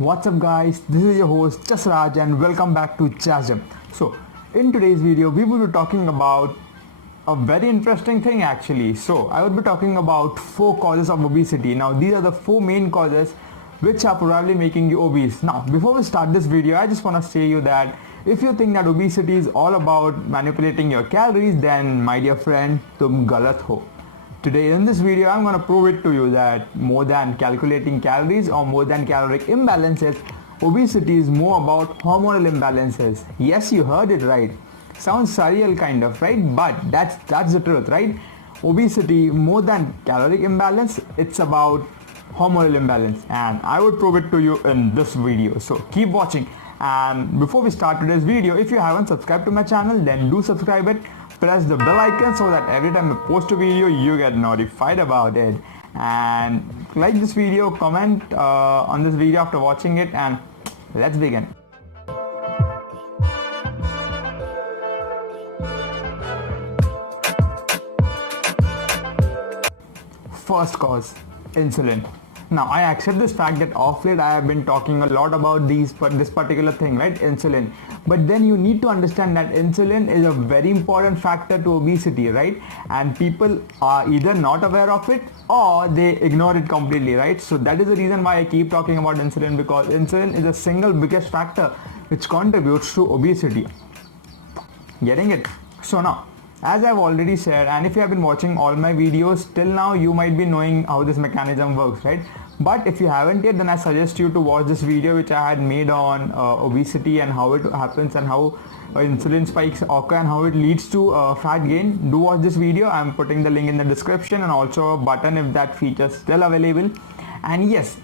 What's up guys, this is your host Stsrt and welcome back to Chasm. So in today's video we will be talking about a very interesting thing actually. So I will be talking about 4 causes of obesity. Now these are the 4 main causes which are probably making you obese. Now before we start this video, I just want to say you that if you think that obesity is all about manipulating your calories, then my dear friend, tum galat ho. Today in this video, I'm going to prove it to you that more than calculating calories or more than caloric imbalances, obesity is more about hormonal imbalances. Yes, you heard it right. Sounds surreal kind of, right? But that's the truth, right? Obesity, more than caloric imbalance, it's about hormonal imbalance, and I would prove it to you in this video. So keep watching. And before we start today's video, if you haven't subscribed to my channel, then do subscribe it. Press the bell icon so that every time I post a video you get notified about it, and like this video, comment on this video after watching it, and let's begin. First cause, insulin. Now I accept this fact that of late I have been talking a lot about this particular thing, right, insulin. But then you need to understand that insulin is a very important factor to obesity, right? And people are either not aware of it or they ignore it completely, right? So that is the reason why I keep talking about insulin, because insulin is the single biggest factor which contributes to obesity. Getting it? So now, as I've already said, and if you have been watching all my videos till now, you might be knowing how this mechanism works, right? But if you haven't yet, then I suggest you to watch this video which I had made on obesity and how it happens and how insulin spikes occur and how it leads to fat gain. Do watch this video. I'm putting the link in the description and also a button if that feature is still available. And yes,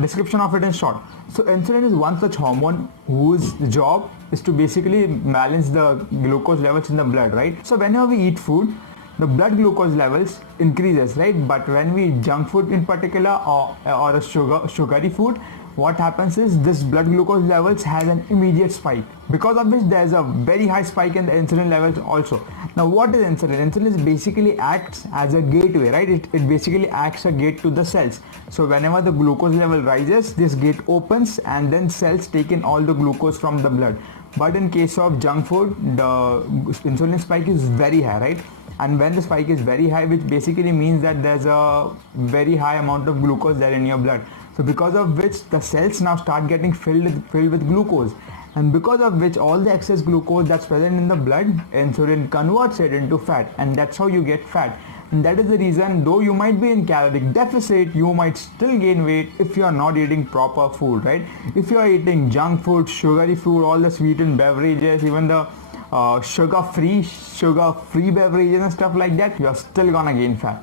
description of it in short. So insulin is one such hormone whose job is to basically balance the glucose levels in the blood, right? So whenever we eat food, the blood glucose levels increases, right? But when we eat junk food in particular or a sugary food, what happens is this blood glucose levels has an immediate spike, because of which there is a very high spike in the insulin levels also. Now what is insulin? Insulin basically acts as a gateway, right? It basically acts a gate to the cells. So whenever the glucose level rises, this gate opens and then cells take in all the glucose from the blood. But in case of junk food, the insulin spike is very high, right? And when the spike is very high, which basically means that there's a very high amount of glucose there in your blood. So because of which the cells now start getting filled with glucose, and because of which all the excess glucose that's present in the blood, insulin converts it into fat, and that's how you get fat. And that is the reason, though you might be in caloric deficit, you might still gain weight if you are not eating proper food, right? If you are eating junk food, sugary food, all the sweetened beverages, even the sugar-free beverages and stuff like that, you are still gonna gain fat.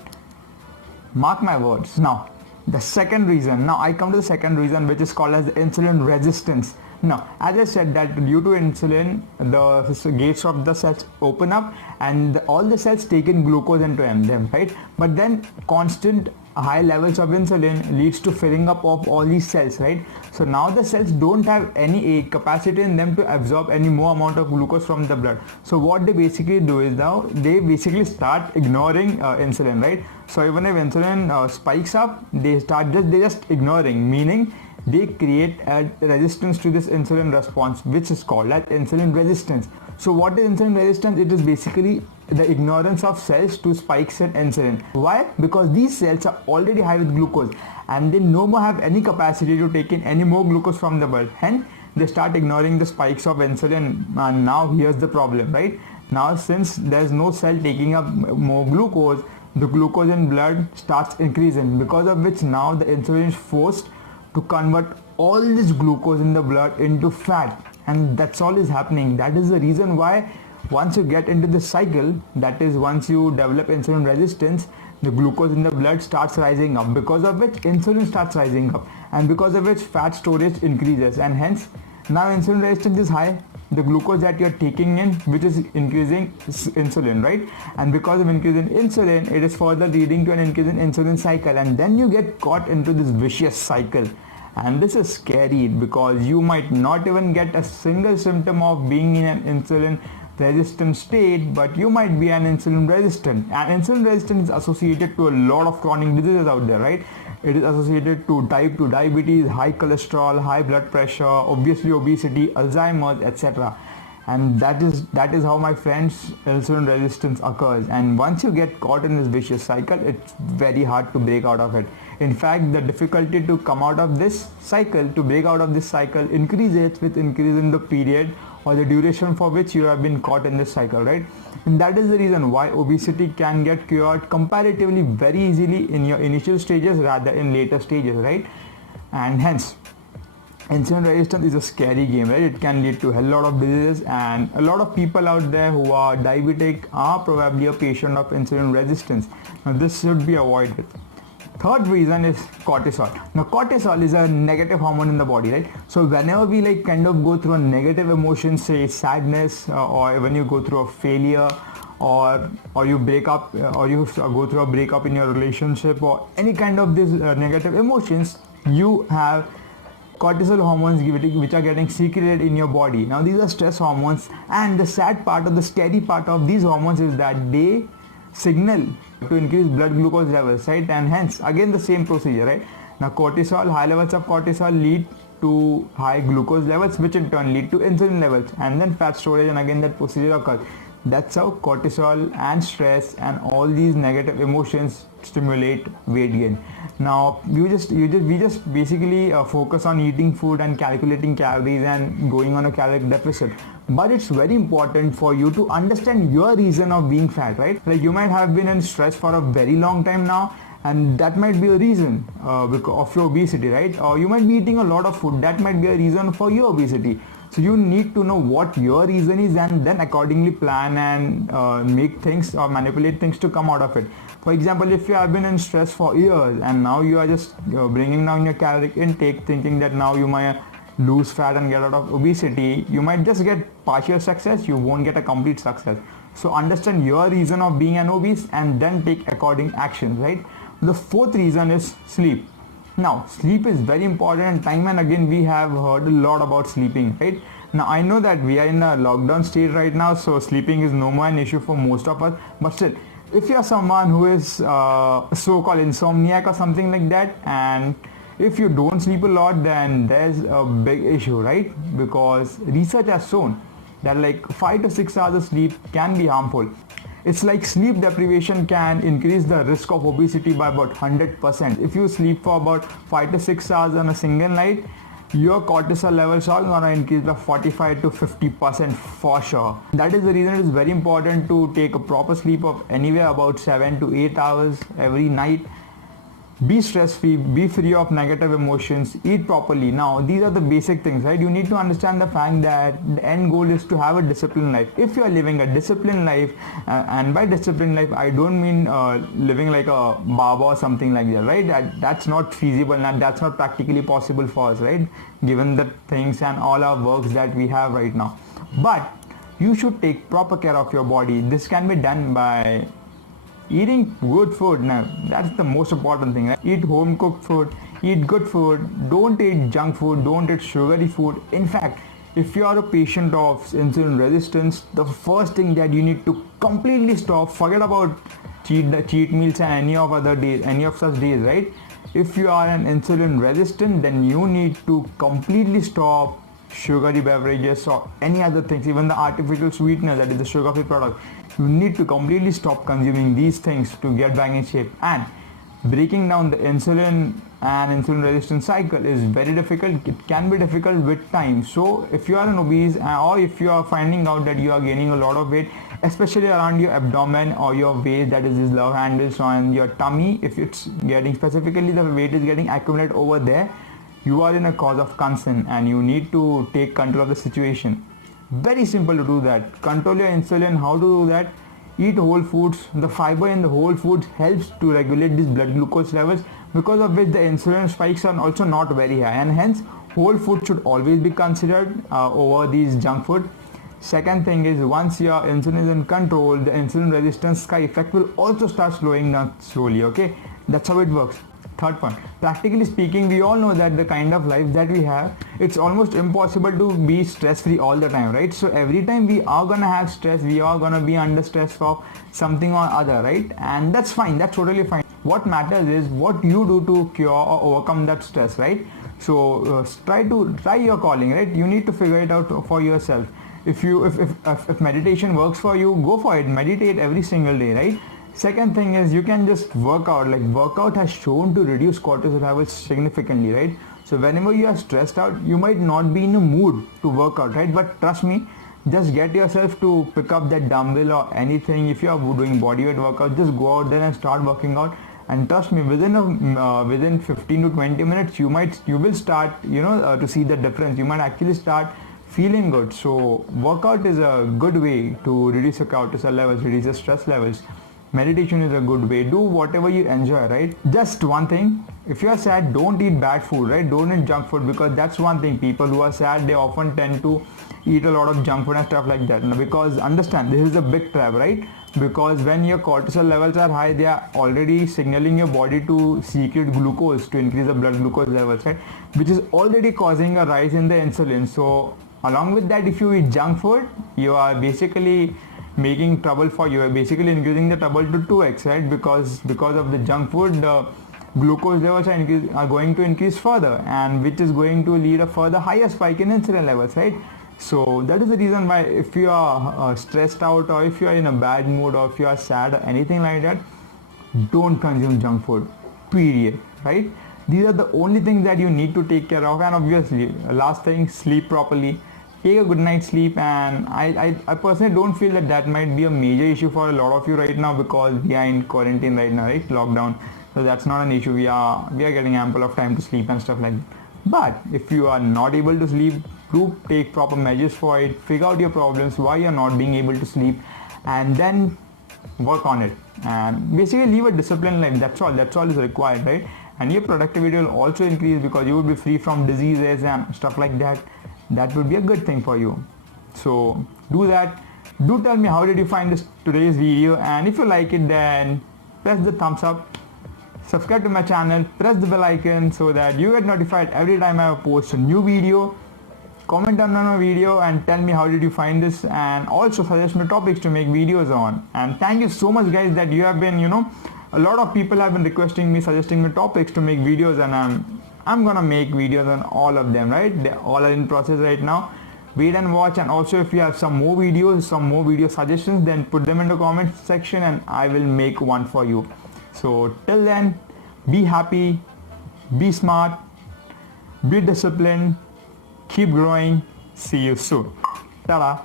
Mark my words. Now the second reason, now I come to the second reason, which is called as insulin resistance. Now as I said that due to insulin, the gates of the cells open up and all the cells take in glucose into them, right? But then constant high levels of insulin leads to filling up of all these cells, right? So now the cells don't have any capacity in them to absorb any more amount of glucose from the blood. So what they basically do is now they basically start ignoring insulin, right? So even if insulin spikes up, they just ignoring, meaning they create a resistance to this insulin response, which is called as insulin resistance. So what is insulin resistance? It is basically the ignorance of cells to spikes in insulin. Why? Because these cells are already high with glucose and they no more have any capacity to take in any more glucose from the blood. Hence, they start ignoring the spikes of insulin, and now here's the problem, right? Now since there's no cell taking up more glucose, the glucose in blood starts increasing, because of which now the insulin is forced to convert all this glucose in the blood into fat, and that's all is happening. That is the reason why once you get into this cycle, that is once you develop insulin resistance, the glucose in the blood starts rising up, because of which insulin starts rising up, and because of which fat storage increases, and hence now insulin resistance is high. The glucose that you're taking in, which is increasing insulin, right? And because of increasing insulin, it is further leading to an increase in insulin cycle, and then you get caught into this vicious cycle. And this is scary because you might not even get a single symptom of being in an insulin resistant state, but you might be an insulin resistant. And insulin resistance is associated to a lot of chronic diseases out there, right? It is associated to type 2 diabetes, high cholesterol, high blood pressure, obviously obesity, Alzheimer's, etc. And that is how, my friends, insulin resistance occurs. And once you get caught in this vicious cycle, it's very hard to break out of it. In fact, the difficulty to come out of this cycle, to break out of this cycle, increases with increase in the period or the duration for which you have been caught in this cycle, right? And that is the reason why obesity can get cured comparatively very easily in your initial stages rather in later stages, right? And hence, insulin resistance is a scary game, right? It can lead to a lot of diseases, and a lot of people out there who are diabetic are probably a patient of insulin resistance. Now this should be avoided. Third reason is cortisol. Now cortisol is a negative hormone in the body, right? So whenever we kind of go through a negative emotion, say sadness, or when you go through a failure, or you break up, or you go through a breakup in your relationship, or any kind of these negative emotions, you have cortisol hormones which are getting secreted in your body. Now these are stress hormones, and the sad part or the scary part of these hormones is that they signal to increase blood glucose levels, right? And hence again the same procedure, right? Now cortisol, high levels of cortisol lead to high glucose levels, which in turn lead to insulin levels, and then fat storage, and again that procedure occurs. That's how cortisol and stress and all these negative emotions stimulate weight gain. Now we just basically focus on eating food and calculating calories and going on a caloric deficit. But it's very important for you to understand your reason of being fat, right? Like you might have been in stress for a very long time now, and that might be a reason because of your obesity, right? Or you might be eating a lot of food, that might be a reason for your obesity. So you need to know what your reason is, and then accordingly plan and make things or manipulate things to come out of it. For example, if you have been in stress for years and now you are just bringing down your caloric intake, thinking that now you might lose fat and get out of obesity, you might just get partial success, you won't get a complete success. So understand your reason of being an obese and then take according actions, right? The fourth reason is sleep. Now sleep is very important, and time and again we have heard a lot about sleeping, right? Now I know that we are in a lockdown state right now, so sleeping is no more an issue for most of us, but still, if you are someone who is so-called insomniac or something like that, and if you don't sleep a lot, then there's a big issue, right? Because research has shown that like 5 to 6 hours of sleep can be harmful. It's like sleep deprivation can increase the risk of obesity by about 100%. If you sleep for about 5 to 6 hours on a single night, your cortisol levels are gonna increase by 45 to 50% for sure. That is the reason it is very important to take a proper sleep of anywhere about 7 to 8 hours every night. Be stress free, be free of negative emotions, eat properly. Now these are the basic things, right? You need to understand the fact that the end goal is to have a disciplined life. If you are living a disciplined life, and by disciplined life I don't mean living like a Baba or something like that, right? That's not feasible and that's not practically possible for us, right? Given the things and all our works that we have right now. But you should take proper care of your body. This can be done by eating good food. Now that's the most important thing, right? Eat home cooked food, eat good food, don't eat junk food, don't eat sugary food. In fact, if you are a patient of insulin resistance, the first thing that you need to completely stop, forget about cheat meals and any of such days, right? If you are an insulin resistant, then you need to completely stop sugary beverages or any other things, even the artificial sweetener, that is the sugar-free product. You need to completely stop consuming these things to get back in shape. And breaking down the insulin and insulin resistance cycle is very difficult. It can be difficult with time. So if you are an obese, or if you are finding out that you are gaining a lot of weight, especially around your abdomen or your waist, that is these love handles on your tummy, if it's getting specifically the weight is getting accumulated over there, you are in a cause of concern and you need to take control of the situation. Very simple to do that. Control your insulin. How to do that? Eat whole foods. The fiber in the whole foods helps to regulate these blood glucose levels, because of which the insulin spikes are also not very high, and hence whole food should always be considered over these junk food. Second thing is, once your insulin is in control, the insulin resistance sky effect will also start slowing down slowly, okay? That's how it works. Third point, practically speaking, we all know that the kind of life that we have, it's almost impossible to be stress free all the time, right? So every time we are gonna have stress, we are gonna be under stress for something or other, right? And that's fine, that's totally fine. What matters is what you do to cure or overcome that stress, right? So try your calling, right? You need to figure it out for yourself. If meditation works for you, go for it. Meditate every single day, right? Second thing is you can just work out. Like workout has shown to reduce cortisol levels significantly, right? So whenever you are stressed out, you might not be in a mood to work out, right? But trust me, just get yourself to pick up that dumbbell or anything. If you are doing bodyweight workout, just go out there and start working out. And trust me, within 15 to 20 minutes, you will start to see the difference. You might actually start feeling good. So workout is a good way to reduce your cortisol levels, reduce your stress levels. Meditation is a good way. Do whatever you enjoy, right? Just one thing, if you are sad, don't eat bad food, right? Don't eat junk food, because that's one thing. People who are sad, they often tend to eat a lot of junk food and stuff like that. Because understand, this is a big trap, right? Because when your cortisol levels are high, they are already signaling your body to secrete glucose to increase the blood glucose levels, right? Which is already causing a rise in the insulin. So along with that, if you eat junk food, you are basically making trouble for you. Are basically increasing the trouble to 2x, right? Because of the junk food, the glucose levels are going to increase further, and which is going to lead a further higher spike in insulin levels, right? So that is the reason why, if you are stressed out, or if you are in a bad mood, or if you are sad or anything like that, don't consume junk food, period, right? These are the only things that you need to take care of. And obviously, last thing, sleep properly. Take a good night's sleep. And I personally don't feel that might be a major issue for a lot of you right now, because we are in quarantine right now, right? Lockdown. So that's not an issue. We are getting ample of time to sleep and stuff like that. But if you are not able to sleep, do take proper measures for it. Figure out your problems, why you're not being able to sleep, and then work on it. And basically live a disciplined life. That's all is required, right? And your productivity will also increase, because you will be free from diseases and stuff like that. That would be a good thing for you. So do that. Do tell me, how did you find today's video? And if you like it, then press the thumbs up. Subscribe to my channel, press the bell icon so that you get notified every time I post a new video. Comment down on my video and tell me how did you find this, and also suggest me topics to make videos on. And thank you so much, guys, that you have been, a lot of people have been requesting me, suggesting me topics to make videos, and I'm gonna make videos on all of them, right? They all are in process right now. Wait and watch. And also, if you have some more video suggestions, then put them in the comment section and I will make one for you. So till then, be happy, be smart, be disciplined, keep growing. See you soon. Ta-da.